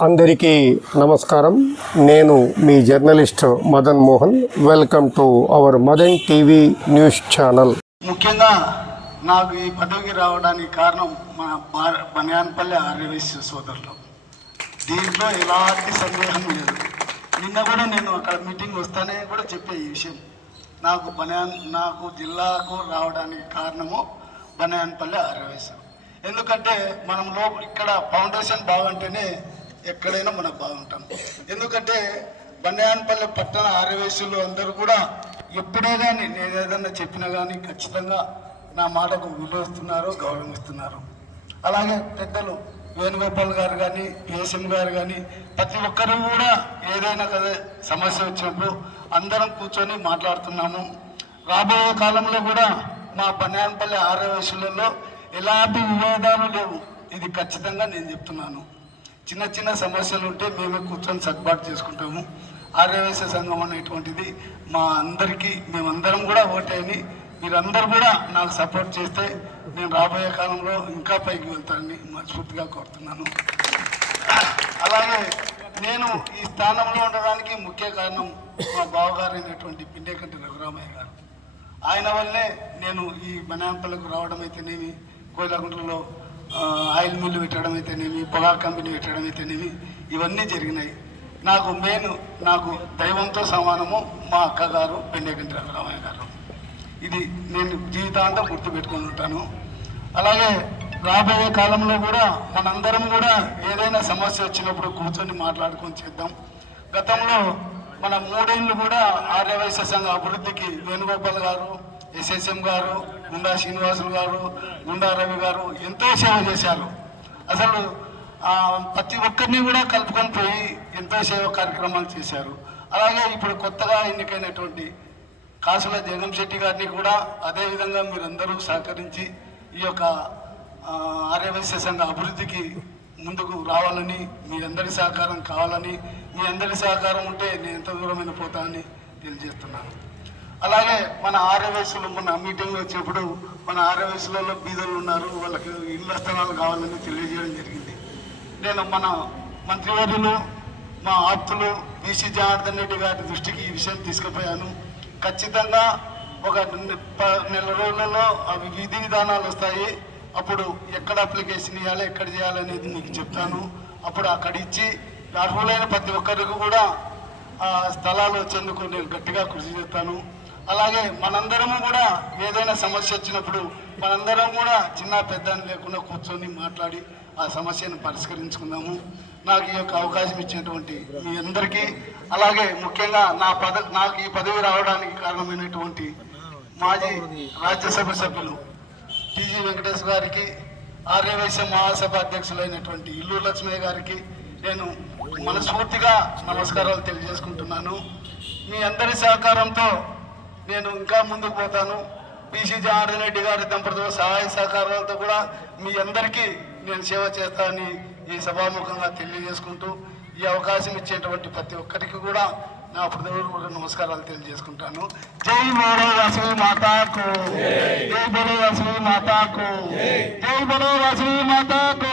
అందరికీ నమస్కారం. నేను మీ journalist Madan Mohan. Welcome to our Madan TV news channel. ముఖ్యంగా నాకు ఈ పదవికి రావడానికి కారణం మా బనియాన్పల్లి ఆర్యవైశ్య సోదరులు. దీంట్లో ఎలాంటి సందేహం లేదు. నిన్న కూడా నేను అక్కడ మీటింగ్ వస్తానే కూడా చెప్పే ఈ విషయం. నాకు జిల్లాకు రావడానికి కారణము బనియాన్పల్లి ఆర్యవైశ్యం. ఎందుకంటే మనం ఇక్కడ ఫౌండేషన్ బాగుంటేనే ఎక్కడైనా మనకు బాగుంటాం. ఎందుకంటే బనియాన్పల్లి పట్టణ ఆర్యవైశ్యులు అందరూ కూడా ఎప్పుడే కానీ నేను ఏదన్నా చెప్పినా కానీ ఖచ్చితంగా నా మాటకు విలువిస్తున్నారు, గౌరవిస్తున్నారు. అలాగే పెద్దలు వేణుగోపాల్ గారు కానీ, పిఎస్ఎం గారు కానీ ప్రతి ఒక్కరూ కూడా ఏదైనా కదా సమస్య వచ్చినప్పుడు అందరం కూర్చొని మాట్లాడుతున్నాము. రాబోయే కాలంలో కూడా మా బనియాన్పల్లి ఆర్యవైశ్యులలో ఎలాంటి వివాదాలు లేవు. ఇది ఖచ్చితంగా నేను చెప్తున్నాను. చిన్న చిన్న సమస్యలు ఉంటే మేమే కూర్చొని సర్దుబాటు చేసుకుంటాము. ఆర్యవైశ్య సంఘం అనేటువంటిది మా అందరికీ, మేమందరం కూడా ఓటేని మీరందరూ కూడా నాకు సపోర్ట్ చేస్తే నేను రాబోయే కాలంలో ఇంకా పైకి వెళ్తానని మనస్ఫూర్తిగా కోరుతున్నాను. అలాగే నేను ఈ స్థానంలో ఉండడానికి ముఖ్య కారణం మా బావగారు అయినటువంటి పిండేకంటి రఘురామయ్య గారు. ఆయన వల్లే నేను ఈ బనియాన్పల్లికి రావడం అయితేనేమి, కోయిలగుంటలో ఆయిల్ మిల్లు పెట్టడం అయితేనేమి, పొగాకు కంపెనీ పెట్టడం అయితేనేమి, ఇవన్నీ జరిగినాయి. నాకు దైవంతో సమానము మా అక్కగారు పిండేకంటి రఘురామయ్య గారు. ఇది నేను జీవితాంతం గుర్తుపెట్టుకొని ఉంటాను. అలాగే రాబోయే కాలంలో కూడా మనందరం కూడా ఏదైనా సమస్య వచ్చినప్పుడు కూర్చొని మాట్లాడుకొని చేద్దాం. గతంలో మన 3 ఏళ్ళు కూడా ఆర్యవైశ్య సంఘ అభివృద్ధికి వేణుగోపాల్ గారు, ఎస్ఎస్ఎం గారు, గుండా శ్రీనివాసులు గారు, గుండా రవి గారు ఎంతో సేవ చేశారు. అసలు ప్రతి ఒక్కరిని కూడా కలుపుకొని పోయి ఎంతో సేవ కార్యక్రమాలు చేశారు. అలాగే ఇప్పుడు కొత్తగా ఎన్నికైనటువంటి కాసుల జగంశెట్టి గారిని కూడా అదేవిధంగా మీరందరూ సహకరించి ఈ యొక్క ఆర్యవైశ్య సంఘ అభివృద్ధికి ముందుకు రావాలని, మీ అందరి సహకారం కావాలని, మీ అందరి సహకారం ఉంటే నేను ఎంత దూరమైన పోతానని తెలియజేస్తున్నాను. అలాగే మన ఆర్యవైశ్యులు మొన్న మీటింగ్ వచ్చినప్పుడు మన ఆర్యవైశ్యులలో బీదలు ఉన్నారు, వాళ్ళకి ఇళ్ల స్థలాలు కావాలని తెలియజేయడం జరిగింది. నేను మన మంత్రివర్యులు, మా ఆప్తులు బీసీ జనార్దన్ రెడ్డి గారి దృష్టికి ఈ విషయం తీసుకుపోయాను. ఖచ్చితంగా ఒక నెల రోజులలో అవి విధి విధానాలు వస్తాయి. అప్పుడు ఎక్కడ అప్లికేషన్ ఇవ్వాలి, ఎక్కడ చేయాలనేది మీకు చెప్తాను. అప్పుడు అక్కడ ఇచ్చి అర్హులైన ప్రతి ఒక్కరికి కూడా స్థలాలు వచ్చేందుకు నేను గట్టిగా కృషి చేస్తాను. అలాగే మనందరము కూడా ఏదైనా సమస్య వచ్చినప్పుడు మనందరం కూడా చిన్న పెద్ద లేకుండా కూర్చొని మాట్లాడి ఆ సమస్యను పరిష్కరించుకుందాము. నాకు ఈ యొక్క అవకాశం ఇచ్చినటువంటి మీ అందరికీ, అలాగే ముఖ్యంగా నాకు ఈ పదవి రావడానికి కారణమైనటువంటి మాజీ రాజ్యసభ సభ్యులు టీజీ వెంకటేష్ గారికి, ఆర్యవైశ్య మహాసభ అధ్యక్షులైనటువంటి ఇల్లూరు లక్ష్మయ్య గారికి నేను మనస్ఫూర్తిగా నమస్కారాలు తెలియజేసుకుంటున్నాను. మీ అందరి సహకారంతో నేను ఇంకా ముందుకు పోతాను. బీసీ జనార్దన్ రెడ్డి గారి దంపతుల సహాయ సహకారాలతో కూడా మీ అందరికీ నేను సేవ చేస్తానని ఈ సభాముఖంగా తెలియజేసుకుంటూ ఈ అవకాశం ఇచ్చేటువంటి ప్రతి ఒక్కరికి కూడా నా హృదయపూర్వక నమస్కారాలు తెలియజేసుకుంటాను. జై బోలో వాసవి మాతాకు, జై బోలో వాసవి మాతాకు, జై బోలో వాసవి మాతాకు.